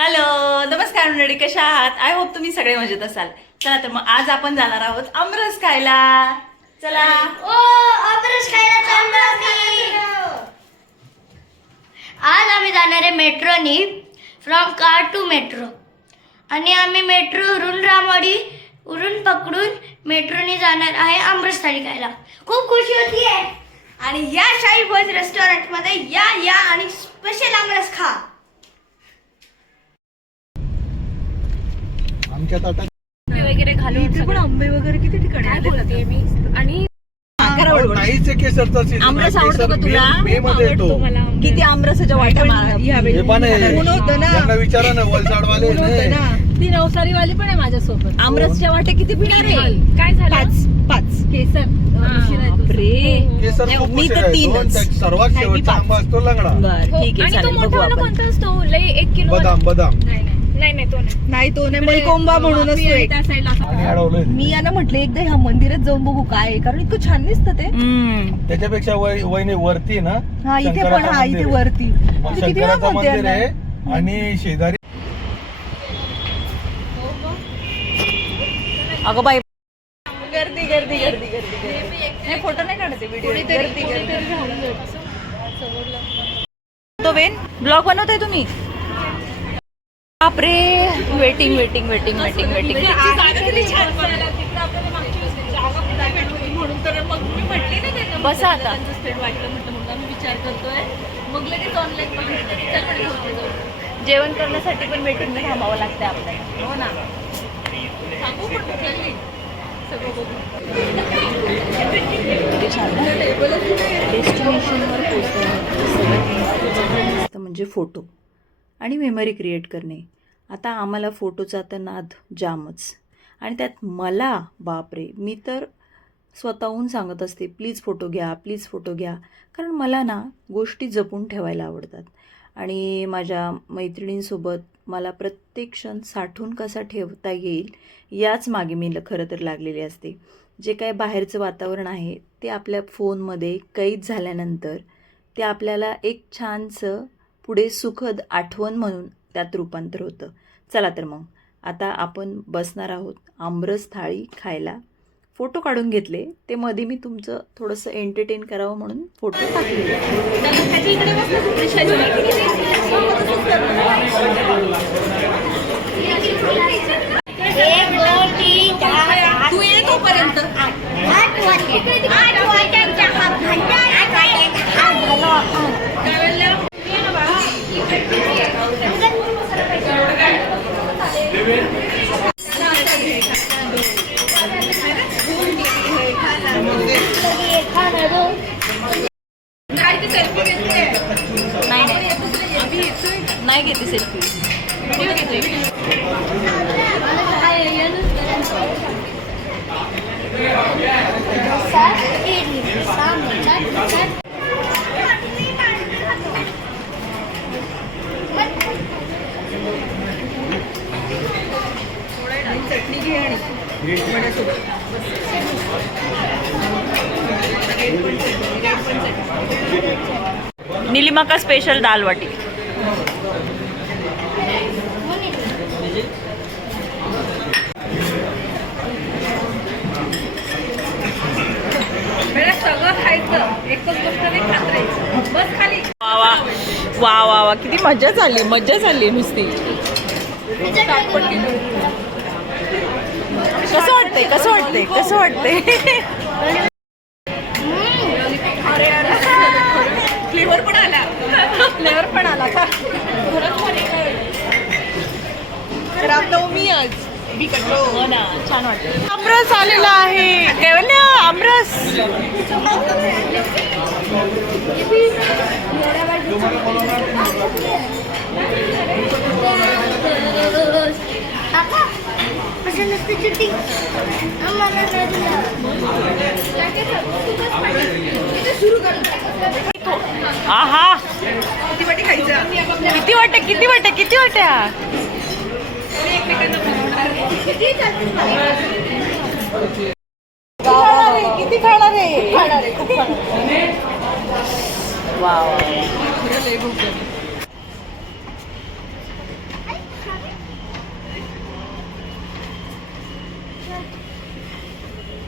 Hello नमस्कार मंडळी कशा आहात? आय होप तुम्ही सगळे मजेत असाल. चला तर मग आज आपण जाणार आहोत आमरस खायला. चला. ओ आमरस खायला चाललो आम्ही. आज आम्ही जाणार आहे मेट्रोनी फ्रॉम कार टू मेट्रो आणि आम्ही मेट्रोवरून रामवाडी उरून पकडून मेट्रोने जाणार आहे आमरस थाळी खायला. खूप खुशी होती आणि या शाही भोज रेस्टॉरंटमध्ये या या आणि स्पेशल आमरस खा. आमच्या ताटात वगैरे घालून पण आंबे वगैरे किती ठिकाणी मी? आणि अहो, नाहीच आहे केसरचा season. आमरस हा आवडतो केसर का मे- तुला? मे मध्ये येतो. किती आमरसाच्या वाट्या मारा. हे पण आहे. यांना विचारा ना वलसाडवाले नाही. ती नवसारी वाली पण आहे माझ्यासोबत. आमरसच्या वाट्या किती पिणार आहे? काय झालं? पाच. पाच. केसर. उशीर आहे तुझा. बापरे केसर नाही, खूप मी उशीर तर. तीनच. त्यात सर्वात नाही, मी शेवटचा पाच. आंबा असतो लंगडा. बर हो. ठीक आहे आणि तो चालेल बघू मोठा वाला आपण. कोणता असतो? लय एक किलो बदाम बदाम. नाही नाही. नाही नाही तो नाही. नाही तो नाही. मलकोंबा म्हणूनच वाफी तो आहे एक त्या साईडला आणि अडवलंय. मी यांना म्हटलं एकदा ह्या मंदिरात जाऊन बघू काय आहे. कारण इतकं छान दिसतं ते. त्याच्यापेक्षा वय- वहिनी वरती ना हा इथे पण शंकराचं हा इथे आहे. वरती. मग किती शंकराचं मंदिर आहे यांना? आणि शेजारी अगं बाई. गर्दी गर्दी गर्दी गर्दी गर्दी. नाही फोटो नाही काढते व्हिडिओ गर्दी गर्दी. तो बेन ब्लॉग बनवताय तुम्ही? बापरे. Waiting waiting waiting waiting waiting बसा आता. जेवण करण्यासाठी पण वेटिंग थांबावं लागतं आपल्याला. हो ना. डेस्टिनेशनवर पोहोचतं म्हणजे फोटो आणि मेमरी क्रिएट करणे. आता आम्हाला फोटोचा तर नाद जामच. आणि त्यात मला बापरे मी तर स्वतःहून सांगत असते प्लीज फोटो घ्या प्लीज फोटो घ्या. कारण मला ना गोष्टी जपून ठेवायला आवडतात. आणि माझ्या मैत्रिणींसोबत मला प्रत्येक क्षण साठवून कसा ठेवता येईल याच मागे मी ल- खरं तर लागलेली असते. जे काय बाहेरचं वातावरण आहे ते आपल्या फोनमध्ये कैद झाल्यानंतर ते आपल्याला एक छानसं पुढे सुखद आठवण म्हणून त्यात रूपांतर होतं. चला तर मग आता आपण बसणार आहोत आमरस थाळी खायला. फोटो काढून घेतले ते मध्ये मी तुमचं थोडंसं एंटरटेन करावं म्हणून फोटो टाकले. नाही नाही. नाही घेते सेल्फी सात इडली सांबर चटणी निलिमा का स्पेशल दाल वाटी वा वा वा. किती मजा झाली मजा झाली नुसती. कसं वाटतंय कसं वाटतंय कसं वाटतंय फ्लेवर पण आला फ्लेवर पण आला का रामनवमी आज हो ना छान वाटतं आमरस आलेला आहे. केवल्या आमरस. आहा. किती वाटी किती वाटत किती वाटत किती वाट्या? किती खाणार आहे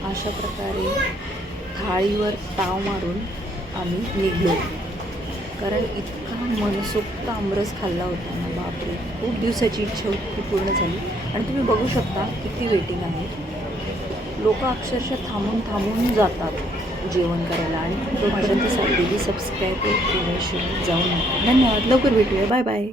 अशा प्रकारे थाळीवर ताव मारून आम्ही निघलो. कारण इतका मनसोक्त आमरस खाल्ला होता ना बापरे. खूप दिवसाची इच्छा होती पूर्ण झाली. आणि तुम्ही बघू शकता किती वेटिंग आहे. लोक अक्षरशः थांबून थांबून जातात जेवण करायला आणि तो माझ्या सबस्क्राईब केल्याशिवाय जाऊ नका. धन्यवाद. लवकर भेटूया. Bye bye